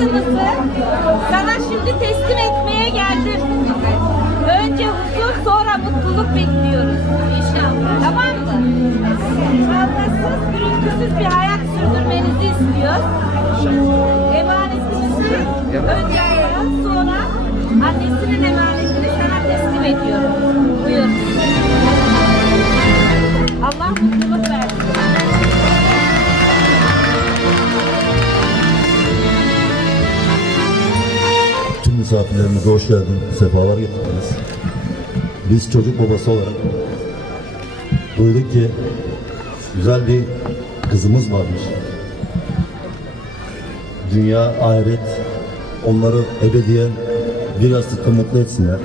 kızımızı sana şimdi teslim etmeye geldim. Önce huzur sonra mutluluk bekliyoruz. İnşallah. Tamam mı? Kavgasız, gürültüsüz bir hayat sürdürmenizi istiyoruz. Emanetimizi önce hayat sonra annesinin emanetini sana teslim ediyorum. Buyur. Allah mutluluk versin. Misafirlerimize hoş geldin, sefalar getirdiniz. Biz çocuk babası olarak duyduk ki güzel bir kızımız varmış. Dünya, ahiret onları ebediyen bir yastıkta mutlu etsinler.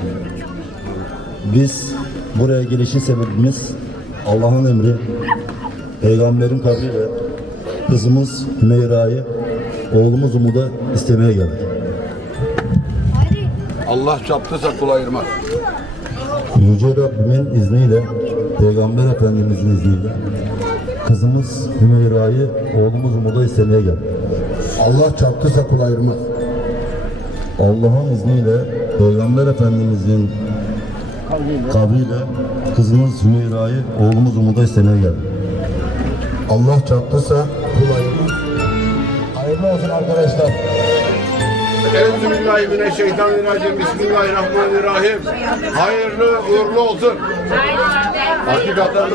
Biz buraya gelişin sebebimiz Allah'ın emri, peygamberin kabriyle kızımız Hümeyra'yı oğlumuz Umud'a istemeye geldik. Allah çaptıysa kul ayırmaz. Yüce Rabbimin izniyle, Peygamber Efendimizin izniyle kızımız Hümeyra'yı oğlumuz Umud'a istemeye geldik. Allah çaptıysa kul ayırmaz. Allah'ın izniyle Peygamber Efendimizin kabriyle kızımız Hümeyra'yı oğlumuz Umud'a istemeye geldik. Allah çaptıysa kul ayırmaz. Hayırlı olsun arkadaşlar. Euzubillahimineşşeytanirracim. Bismillahirrahmanirrahim. Hayırlı uğurlu olsun. Hakikaten